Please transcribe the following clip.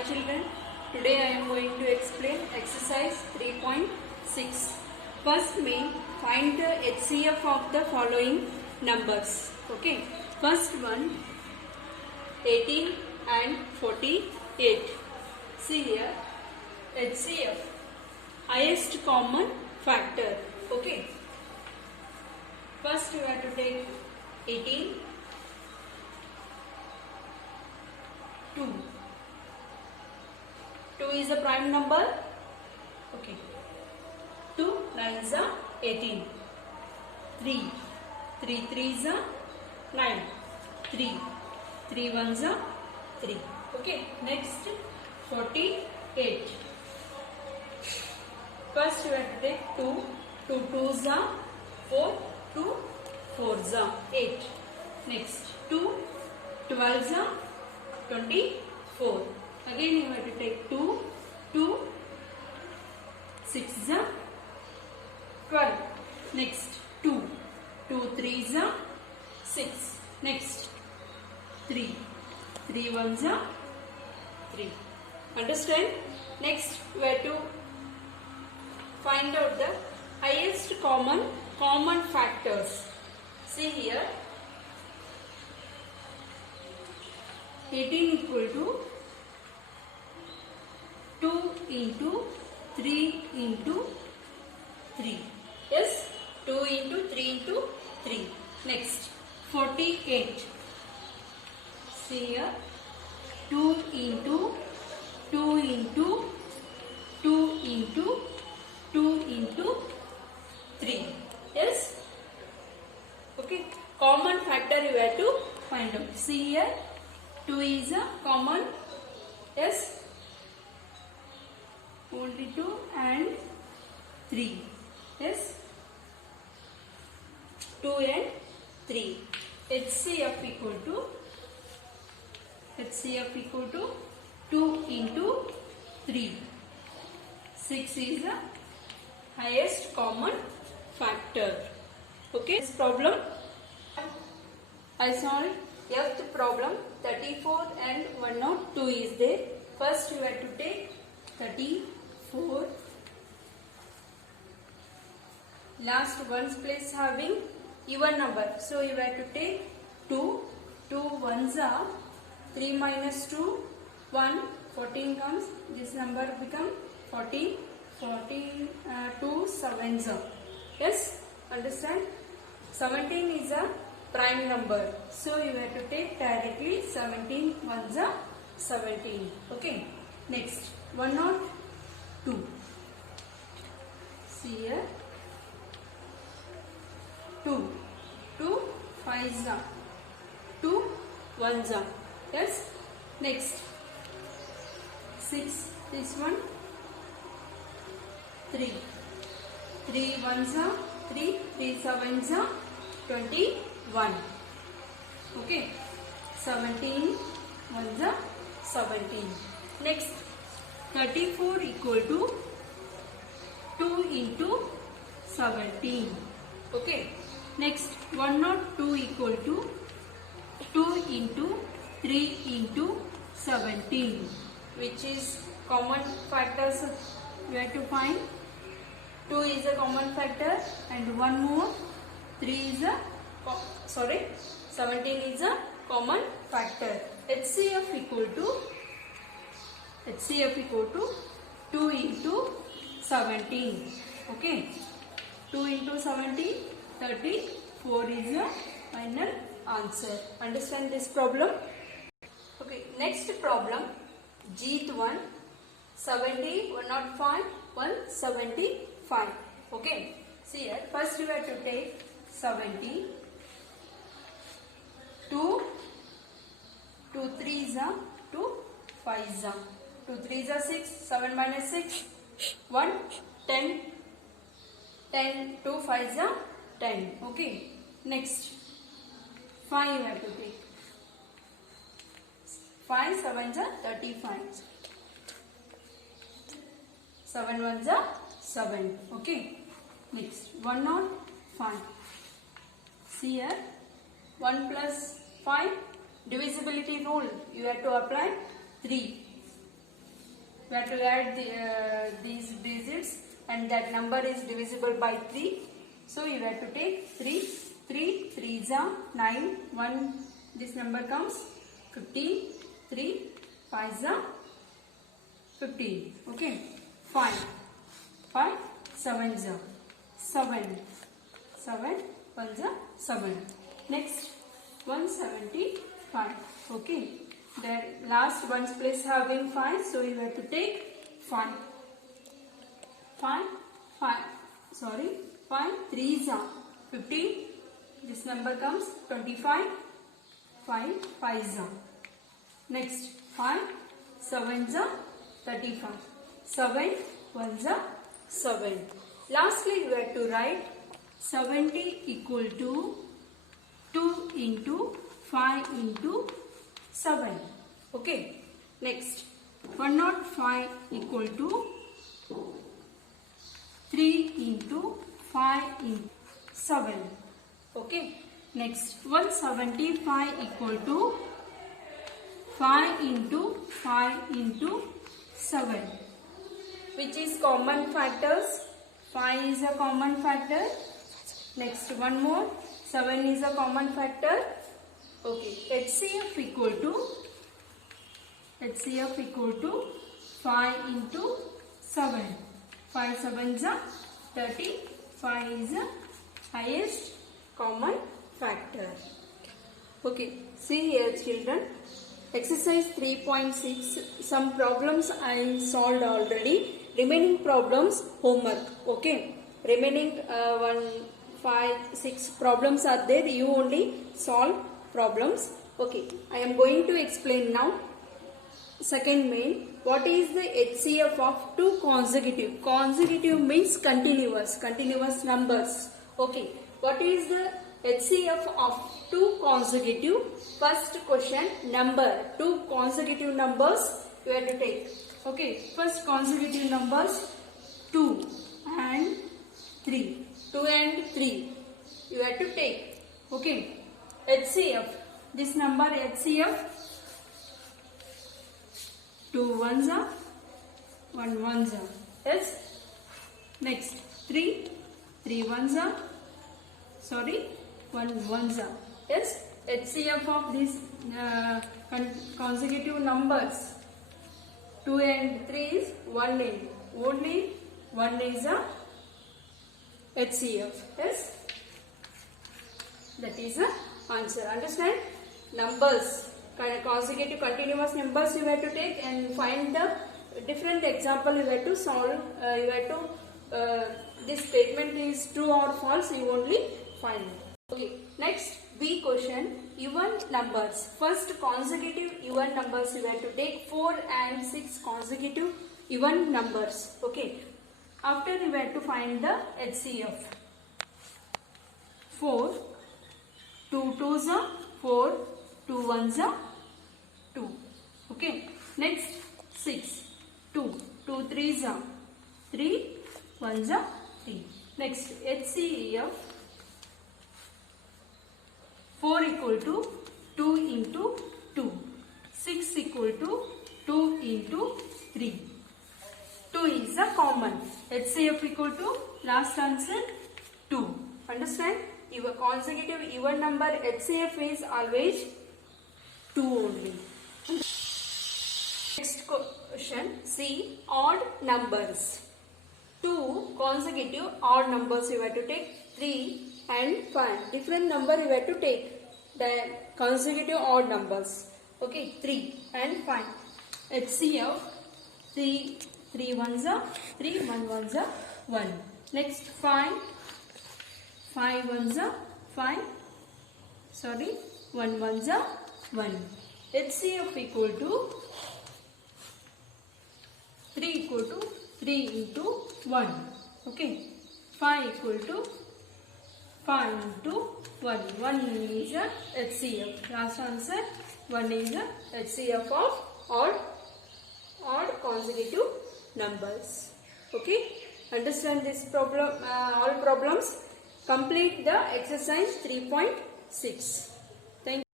Hi children, today I am going to explain exercise 3.6. First main, find the HCF of the following numbers. Okay, first one 18 and 48. See here, HCF, highest common factor. Okay, first you have to take 18, 2. 2 is a prime number. Okay. 2 9s are 18. 3. 3 3s are 9. 3. 3 1s are 3. Okay. Next 48. First you have to take 2. 2 2s are 4. 2 4s are 8. Next 2 12s are 24. Again you have to take 2, 2, 6 is 12. Next 2, 2 3 is 6. Next 3, 3 1s are 3. Understand? Next we have to find out the highest common factors. See here, 18 equal to 2 into 3 into 3. Yes, 2 into 3 into 3. Next, 48. See here, 2 into 2 into 2 into 2 into 3. Yes. Okay. Common factor you have to find out. See here, 2 is a common. Yes. Only 2 and 3. Yes. 2 and 3. HCF equal to 2 into 3. 6 is the highest common factor. Okay. This problem I solved. Fifth problem 34 and 102 is there. First you have to take 34. Last ones place having even number. So you have to take 2. 2 1s are 3 minus 2 1. 14 comes. This number become 14. 14 2 7s are. Yes. Understand? 17 is a prime number. So you have to take directly 17 1s are 17. Okay. Next 102. See here, 2 5s are 2 1s are. Yes. Next 6, this one 3 1s are 3 7s are 21. Okay. 17 1s are 17. Next 34 equal to 2 into 17. Okay. Next 102 equal to 2 into 3 into 17. Which is common factors you have to find. 2 is a common factor and one more 3 is a 17 is a common factor. HCF equal to 2 into 17. Okay. 2 into 17, 34 is the final answer. Understand this problem? Okay. Next problem, G1 70 105 175. Okay. See here. First you have to take 70. 2 3s are 2 5s are 2 3s are 6. 7 minus 6 1. 10 2 5s are 10. Okay. Next 5 you have to take. 5 7s are 35. 7 1s are 7. Okay. Next 105. See here, 1 plus 5 divisibility rule you have to apply. 3 we have to add these digits, and that number is divisible by 3. So you have to take 3. 3 3s are 9. 1, this number comes 15. 3 5s are 15. Okay. 5 5 7s are 7. 7 1s are 7. Next 175. Okay. The last ones place having 5, so you have to take 5. 5 3s are 15. This number comes 25. 5 5s are. Next 5 7s are 35. 7 1s are 7. Lastly, you have to write 70 equal to 2 into 5 into 7. Okay. Next 105 equal to 3 into 5 into 7. Okay. Next 175 equal to 5 into 5 into 7. Which is common factors? 5 is a common factor. Next one more. 7 is a common factor. Okay. HCF equal to 5 into 7. 5 7s are 30. 5 is the highest common factor. Okay. See here children. Exercise 3.6. Some problems I solved already. Remaining problems homework. Okay. Remaining 1, 5, 6 problems are there. You only solve problems. Okay. I am going to explain now. Second main. What is the HCF of two consecutive? Consecutive means continuous. Continuous numbers. Okay. What is the HCF of two consecutive? First question, number. Two consecutive numbers you have to take. Okay. First consecutive numbers 2 and 3. 2 and 3 you have to take. Okay. HCF. This number HCF. 2 1s are 1 1s are. Yes. Next 3 3 1s are 1 1s are. Yes. HCF of these consecutive numbers 2 and 3 is 1 8. Only 1 is a HCF. Yes. That is the answer. Understand? Numbers. Consecutive continuous numbers you have to take and find the different example you have to solve. You have to this statement is true or false. You only find it. Okay. Next B question. Even numbers. First consecutive even numbers you have to take 4 and 6 consecutive even numbers. Okay. After you have to find the HCF. 4 2 2s are 4 2 1s are 2. Okay. Next 6 2 2 3s are 3 1s are 3. Next HCF 4 equal to 2 into 2. 6 equal to 2 into 3. 2 is a common. HCF equal to last answer 2. Understand? Your consecutive even number HCF is always 2 only. Next question. See odd numbers. 2 consecutive odd numbers you have to take. 3 and 5. Different number you have to take. The consecutive odd numbers. Okay. 3 and 5. HCF 3 3 1s are 3 1 1s are 1. Next 5 5 1s are 5. 1 1s are 1. HCF equal to 3 equal to 3 into 1. Okay. 5 equal to 5 into 1. 1 is a HCF. Last answer 1 is a HCF of odd consecutive numbers. Okay. Understand this problem, all problems. Complete the exercise 3.6. Thank you.